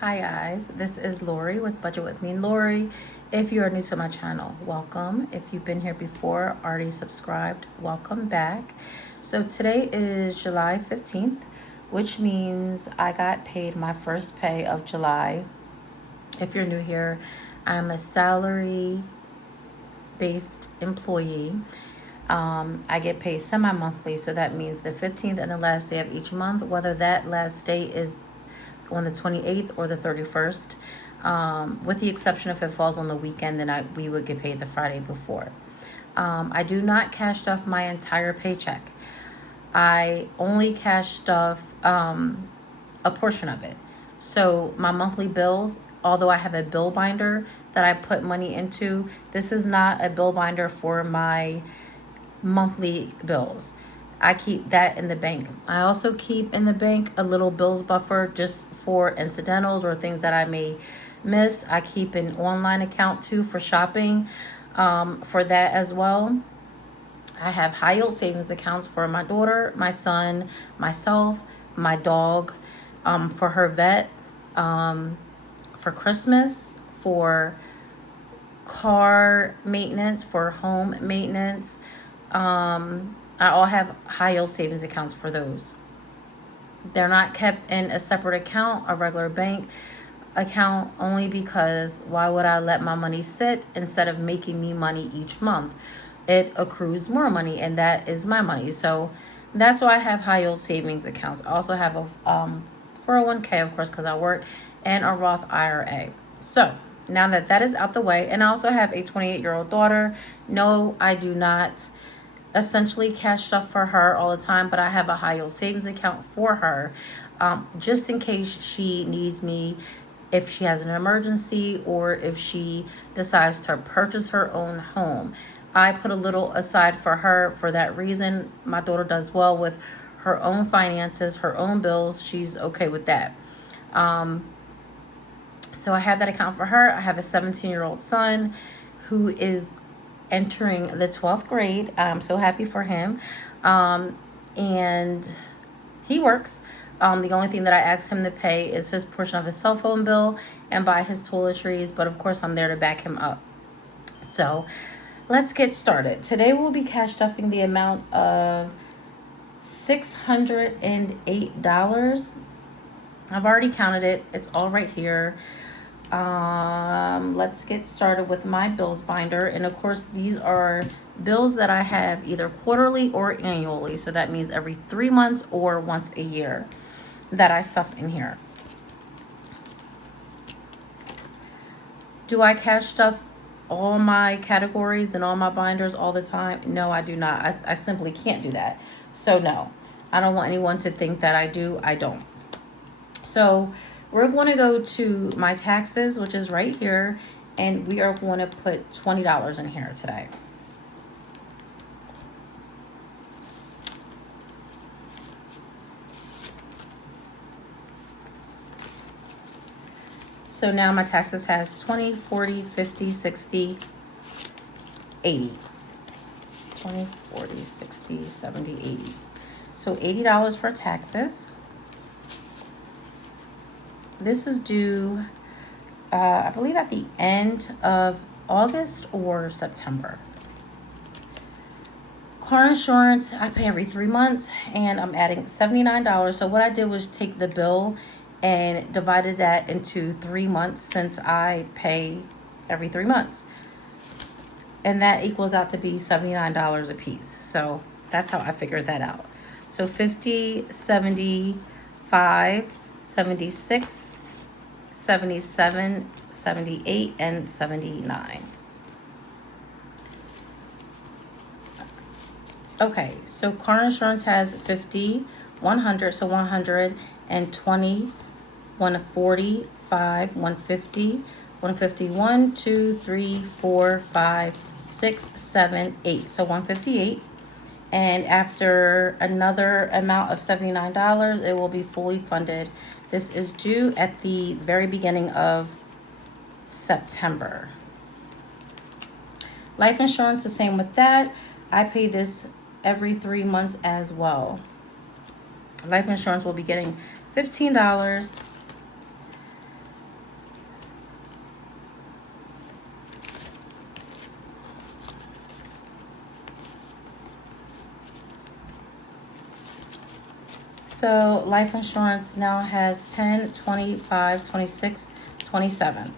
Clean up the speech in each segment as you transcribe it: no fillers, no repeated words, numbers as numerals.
Hi guys, this is Lori with Budget with Me Lori. If you are new to my channel, welcome. If you've been here before, already subscribed, welcome back. So today is July 15th, which means I got paid my first pay of July. If you're new here, I'm a salary based employee. I get paid semi-monthly, so that means the 15th and the last day of each month, whether that last day is on the 28th or the 31st, with the exception if it falls on the weekend, then we would get paid the Friday before. I do not cash stuff my entire paycheck. I only cash stuff a portion of it. So my monthly bills, although I have a bill binder that I put money into, this is not a bill binder for my monthly bills. I keep that in the bank. I also keep in the bank a little bills buffer just for incidentals or things that I may miss. I keep an online account too for shopping, for that as well. I have high yield savings accounts for my daughter, my son, myself, my dog, for her vet, for Christmas, for car maintenance, for home maintenance. I all have high yield savings accounts for those. They're not kept in a separate account, a regular bank account, only because why would I let my money sit instead of making me money each month? It accrues more money, and that is my money. So that's why I have high yield savings accounts. I also have a 401k, of course, because I work, and a Roth IRA. So now that that is out the way, and I also have a 28-year-old daughter. No, I do not essentially cash stuff for her all the time, but I have a high yield savings account for her, just in case she needs me, if she has an emergency, or if she decides to purchase her own home. I put a little aside for her for that reason. My daughter does well with her own finances, her own bills. She's okay with that. So I have that account for her. I have a 17-year-old son who is entering the 12th grade. I'm so happy for him. And he works. The only thing that I asked him to pay is his portion of his cell phone bill and buy his toiletries. But of course, I'm there to back him up. So let's get started. Today we'll be cash stuffing the amount of $608. I've already counted it. It's all right here. Let's get started with my bills binder. And of course, these are bills that I have either quarterly or annually. So that means every 3 months or once a year that I stuff in here. Do I cash stuff all my categories and all my binders all the time? No, I do not. I simply can't do that. So no, I don't want anyone to think that I do. I don't. So we're going to go to my taxes, which is right here, and we are going to put $20 in here today. So now my taxes has 20, 40, 50, 60, 80. 20, 40, 60, 70, 80. So $80 for taxes. This is due, I believe, at the end of August or September. Car insurance, I pay every 3 months, and I'm adding $79. So what I did was take the bill and divided that into 3 months, since I pay every 3 months. And that equals out to be $79 a piece. So that's how I figured that out. So 50, 75, 76, 77, 78, and 79. Okay, so car insurance has 50, 100, so 120, 140, 5, 150, 151, 2, 3, 4, 5, 6, 7, 8. So 158. And after another amount of $79, it will be fully funded. This is due at the very beginning of September. Life insurance, the same with that. I pay this every 3 months as well. Life insurance will be getting $15. So life insurance now has 10, 25, 26, 27.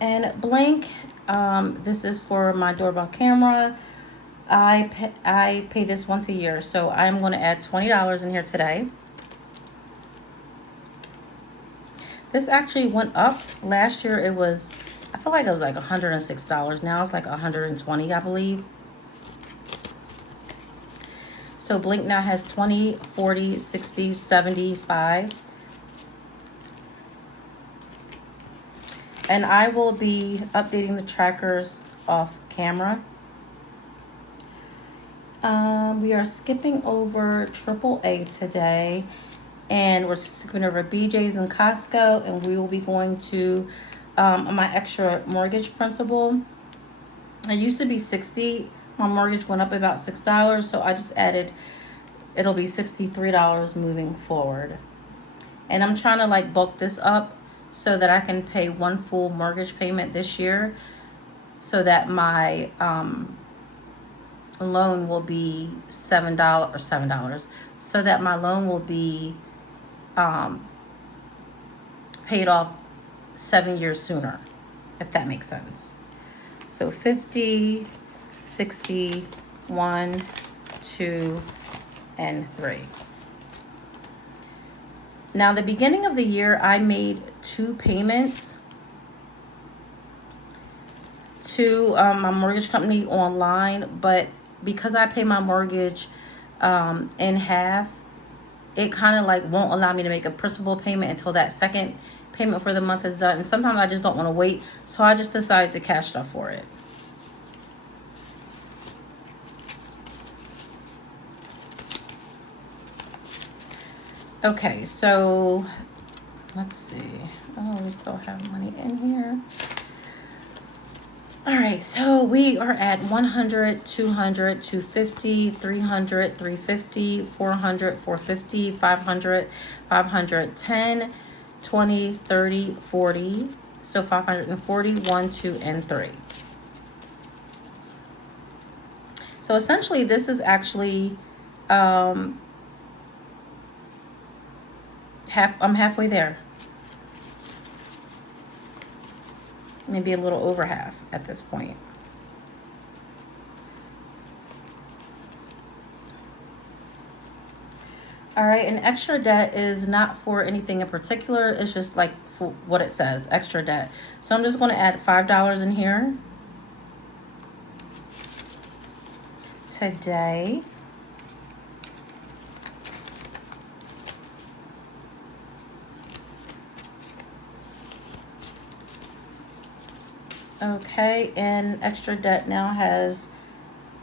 And Blink, this is for my doorbell camera. I pay this once a year, so I'm going to add $20 in here today. This actually went up. Last year it was, I feel like it was like $106. Now it's like $120, I believe. So Blink now has 20, 40, 60, 75. And I will be updating the trackers off camera. We are skipping over AAA today. And we're skipping over BJ's and Costco. And we will be going to my extra mortgage principal. It used to be $60. My mortgage went up about $6. So I just added, it'll be $63 moving forward. And I'm trying to like bulk this up so that I can pay one full mortgage payment this year, so that my loan will be $7, so that my loan will be paid off 7 years sooner, if that makes sense. So 50, 60, 1, 2, and 3. Now, the beginning of the year, I made 2 payments to my mortgage company online, but because I pay my mortgage in half, it kind of like won't allow me to make a principal payment until that second payment for the month is done. And sometimes I just don't want to wait, so I just decided to cash stuff for it. Okay, so let's see. Oh, we still have money in here. All right, so we are at 100, 200, 250, 300, 350, 400, 450, 500, 510, 20, 30, 40. So 540, 1, 2, and 3. So essentially, this is actually I'm halfway there. Maybe a little over half at this point. All right, and extra debt is not for anything in particular. It's just like for what it says, extra debt. So I'm just going to add $5 in here today. Okay, and extra debt now has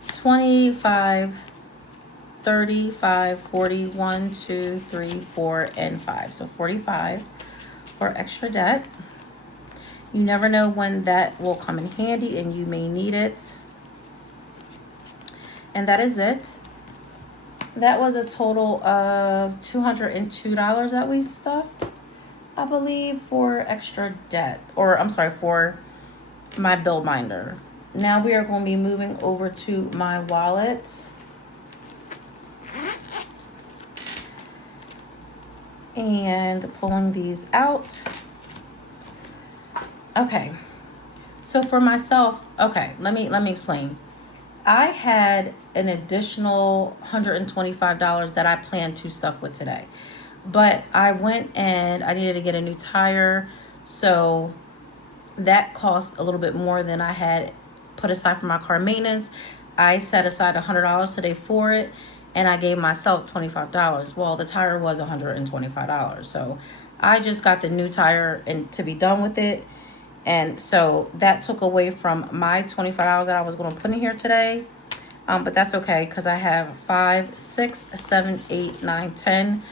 25, 35, 40, 1, 2, 3, 4, and 5. So 45 for extra debt. You never know when that will come in handy and you may need it. And that is it. That was a total of $202 that we stuffed, I believe, for extra debt. Or I'm sorry, for my bill binder. Now we are going to be moving over to my wallet. And pulling these out. Okay. So for myself, okay, let me explain. I had an additional $125 that I planned to stuff with today. But I went and I needed to get a new tire, so that cost a little bit more than I had put aside for my car maintenance. I set aside $100 today for it, and I gave myself $25. Well, the tire was $125. So I just got the new tire and to be done with it. And so that took away from my $25 that I was going to put in here today. But that's okay, because I have 5, 6, 7, 8, 9, 10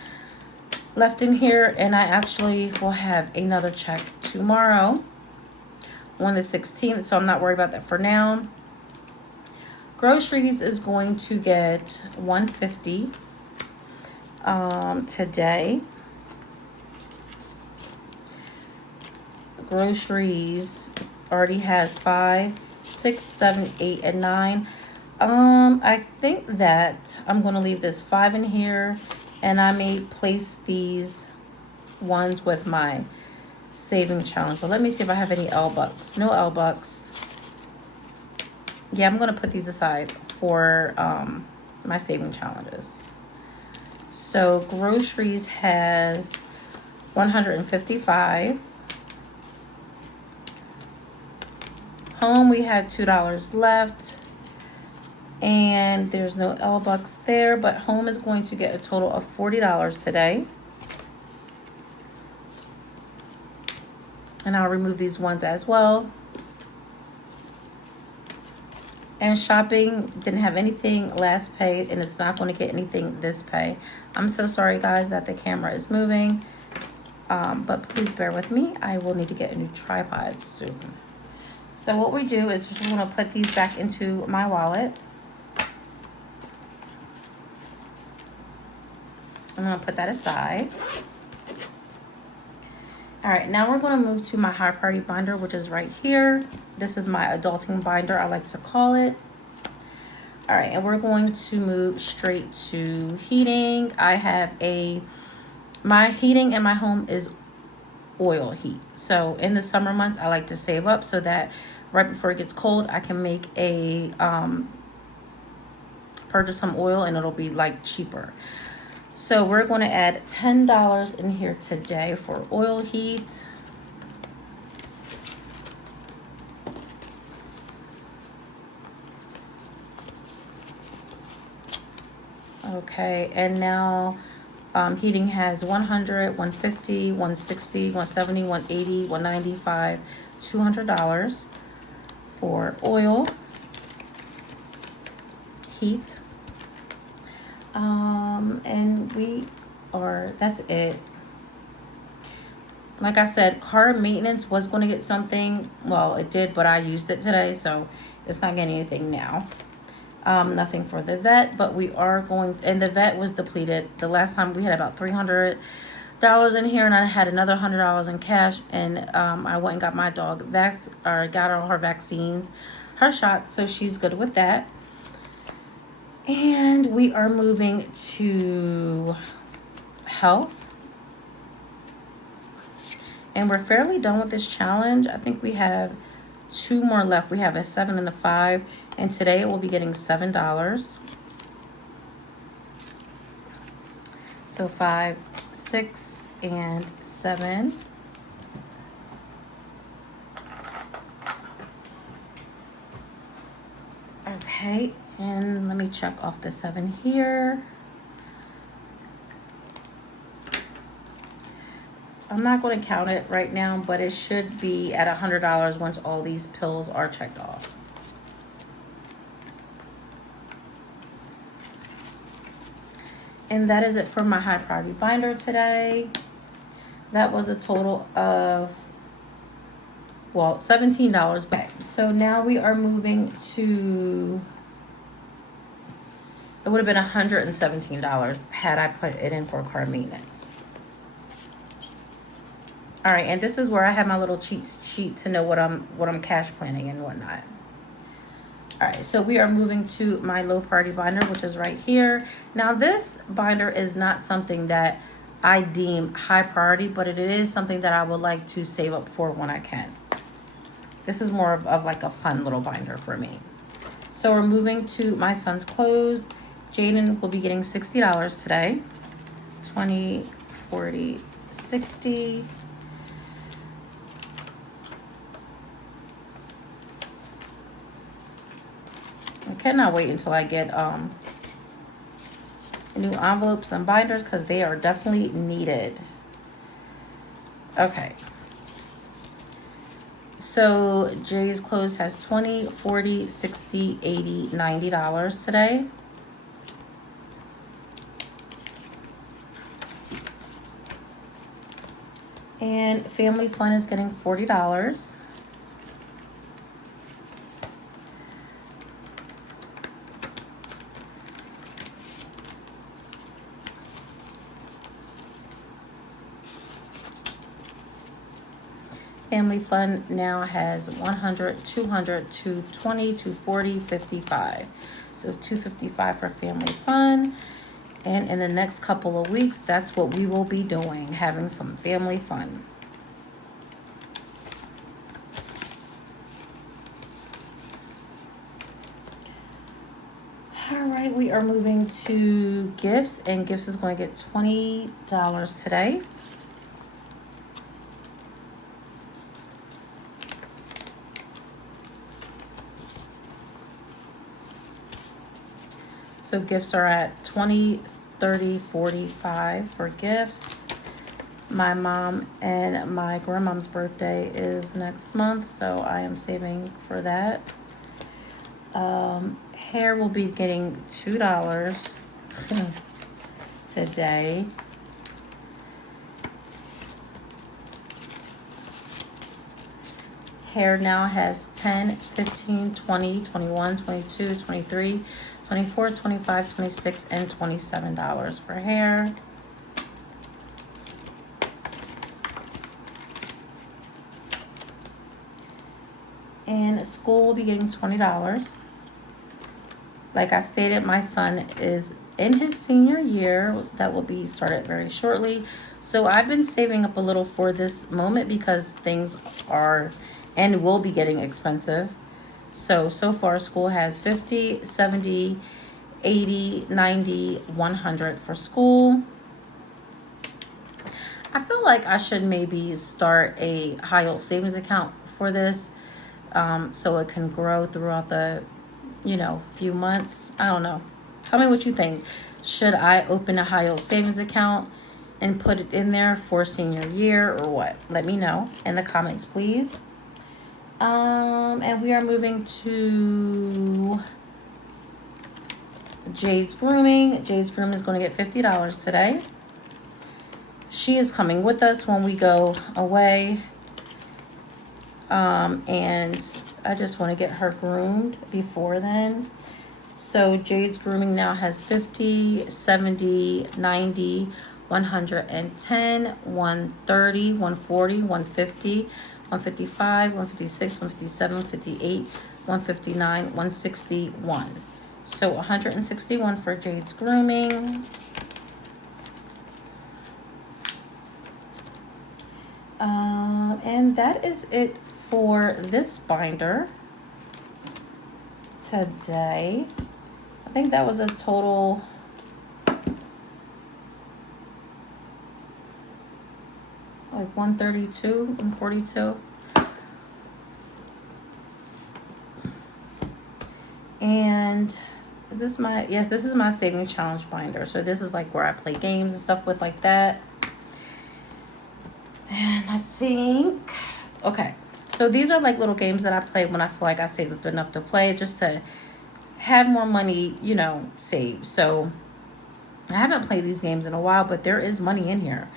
left in here. And I actually will have another check tomorrow on the 16th, so I'm not worried about that for now. Groceries is going to get $150 today. Groceries already has 5, 6, 7, 8, and 9. I think that I'm going to leave this 5 in here, and I may place these ones with my saving challenge. But let me see if I have any L bucks. No L bucks. Yeah, I'm going to put these aside for my saving challenges. So groceries has 155. Home, we have $2 left. And there's no L bucks there, but home is going to get a total of $40 today. And I'll remove these ones as well. And shopping didn't have anything last pay, and it's not going to get anything this pay. I'm so sorry, guys, that the camera is moving. But please bear with me. I will need to get a new tripod soon. So what we do is just want to put these back into my wallet. I'm going to put that aside. All right, now we're going to move to my high priority binder, which is right here. This is my adulting binder, I like to call it. All right, and we're going to move straight to heating. I have my heating in my home is oil heat. So in the summer months, I like to save up so that right before it gets cold, I can make purchase some oil, and it'll be like cheaper. So we're going to add $10 in here today for oil heat. Okay, and now heating has 100, 150, 160, 170, 180, 195, $200 for oil heat. And that's it. Like I said, car maintenance was going to get something. Well, it did, but I used it today, so it's not getting anything now. Nothing for the vet, but we are going, and the vet was depleted. The last time we had about $300 in here, and I had another $100 in cash, and I went and got my dog got all her vaccines, her shots, so she's good with that. And we are moving to health. And we're fairly done with this challenge. I think we have 2 more left. We have a 7 and a 5. And today it will be getting $7. So 5, 6, and 7. Okay. And let me check off the 7 here. I'm not going to count it right now, but it should be at $100 once all these pills are checked off. And that is it for my high priority binder today. That was a total of, well, $17. Okay, so now we are moving to, it would have been $117 had I put it in for car maintenance. All right, and this is where I have my little cheat sheet to know what I'm cash planning and whatnot. All right, so we are moving to my low priority binder, which is right here. Now this binder is not something that I deem high priority, but it is something that I would like to save up for when I can. This is more of like a fun little binder for me. So we're moving to my son's clothes. Jaden will be getting $60 today. 20, 40, 60. I cannot wait until I get new envelopes and binders because they are definitely needed. Okay. So Jay's clothes has 20, 40, 60, 80, $90 today. And Family Fun is getting $40. Family Fun now has 100, 200, 220, 240, 55. So 255 for Family Fun. And in the next couple of weeks, that's what we will be doing, having some family fun. All right, we are moving to gifts, and gifts is going to get $20 today. So gifts are at 20, 30, 45 for gifts. My mom and my grandmom's birthday is next month, so I am saving for that. Hair will be getting $2 today. Hair now has 10, 15, 20, 21, 22, 23, 24, 25, 26, and $27 for hair. And school will be getting $20. Like I stated, my son is in his senior year. That will be started very shortly. So I've been saving up a little for this moment because things are and will be getting expensive. So far school has 50, 70, 80, 90, 100 for school. I feel like I should maybe start a high yield savings account for this, so it can grow throughout the, few months. I don't know. Tell me what you think. Should I open a high yield savings account and put it in there for senior year or what? Let me know in the comments, please. And we are moving to Jade's Grooming. Jade's Grooming is going to get $50 today. She is coming with us when we go away. And I just want to get her groomed before then. So Jade's Grooming now has 50, 70, 90, 110, 130, 140, 150, 155, 156, 157, 158, 159, 161. So 161 for Jade's Grooming. And that is it for this binder today. I think that was a total like 132 and 42. And this is my saving challenge binder. So this is like where I play games and stuff with like that. And I think, okay, so these are like little games that I play when I feel like I saved up enough to play, just to have more money, saved. So I haven't played these games in a while, but there is money in here.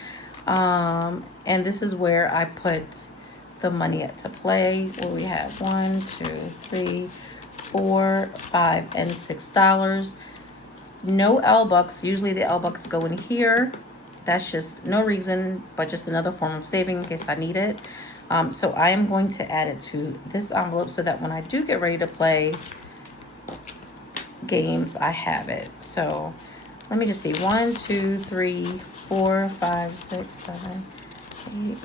And this is where I put the money to play, where we have 1, 2, 3, 4, 5, and $6. No L-Bucks. Usually the L-Bucks go in here. That's just no reason, but just another form of saving in case I need it. So I am going to add it to this envelope so that when I do get ready to play games, I have it. So let me just see. 1, 2, 3, 4, 5, 6, 7, 8, 9,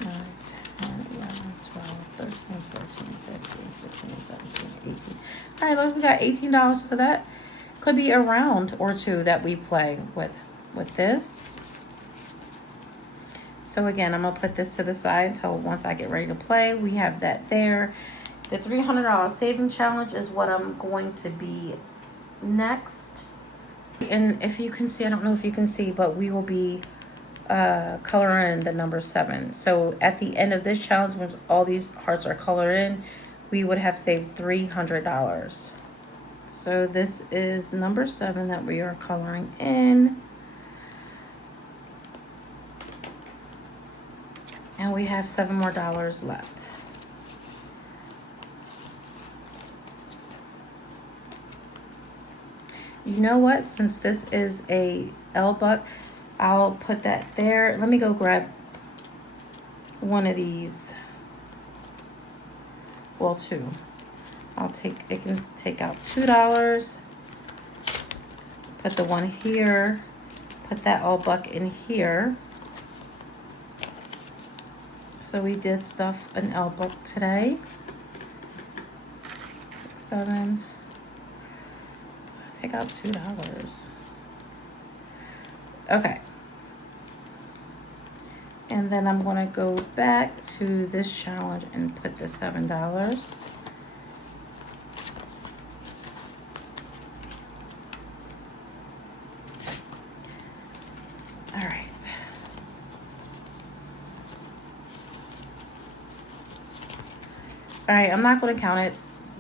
10, 11, 12, 13, 14, 15, 16, 17, 18. All right, we got $18 for that. Could be a round or two that we play with this. So again, I'm going to put this to the side until once I get ready to play. We have that there. The $300 saving challenge is what I'm going to be next. And if you can see, I don't know if you can see, but we will be coloring the number 7. So at the end of this challenge, when all these hearts are colored in, we would have saved $300. So this is number 7 that we are coloring in. And we have $7 more left. You know what? Since this is a L-Buck, I'll put that there. Let me go grab one of these Well, $2. It can take out $2. Put the one here. Put that old buck in here. So we did stuff an L book today. 7. Take out $2. Okay. And then I'm gonna go back to this challenge and put the $7. All right. All right, I'm not going to count it.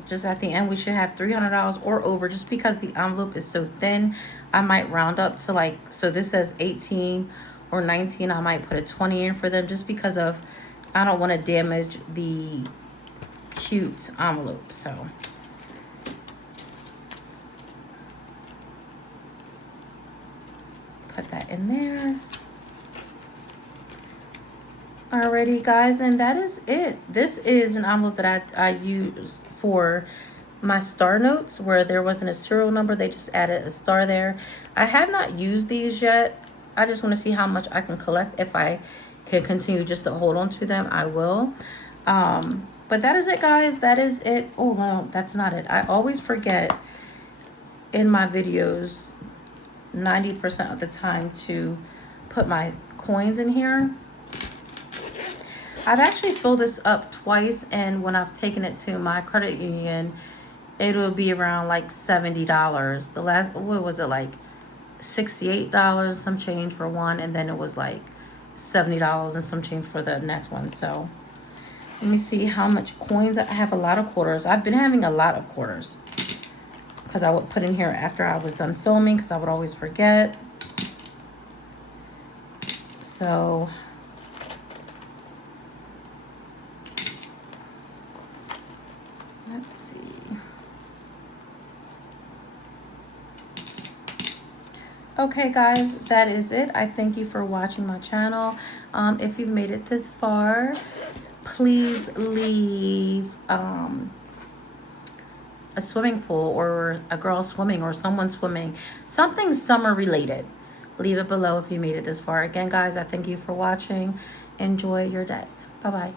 Just at the end, we should have $300 or over. Just because the envelope is so thin, I might round up to like, so this says 18 or 19. I might put a 20 in for them just because of, I don't want to damage the cute envelope. So put that in there. Alrighty, guys, and that is it. This is an envelope that I use for my star notes where there wasn't a serial number. They just added a star there. I have not used these yet. I just want to see how much I can collect. If I can continue just to hold on to them, I will. But that is it, guys. That is it. Oh, no, that's not it. I always forget in my videos 90% of the time to put my coins in here. I've actually filled this up twice, and when I've taken it to my credit union, it'll be around like $70. The last, what was it, like $68 some change for one, and then it was like $70 and some change for the next one. So let me see how much coins. I have a lot of quarters. I've been having a lot of quarters because I would put in here after I was done filming because I would always forget. So let's see. Okay, guys, that is it. I thank you for watching my channel. If you've made it this far, please leave a swimming pool or a girl swimming or someone swimming, something summer related. Leave it below if you made it this far. Again, guys, I thank you for watching. Enjoy your day. Bye-bye.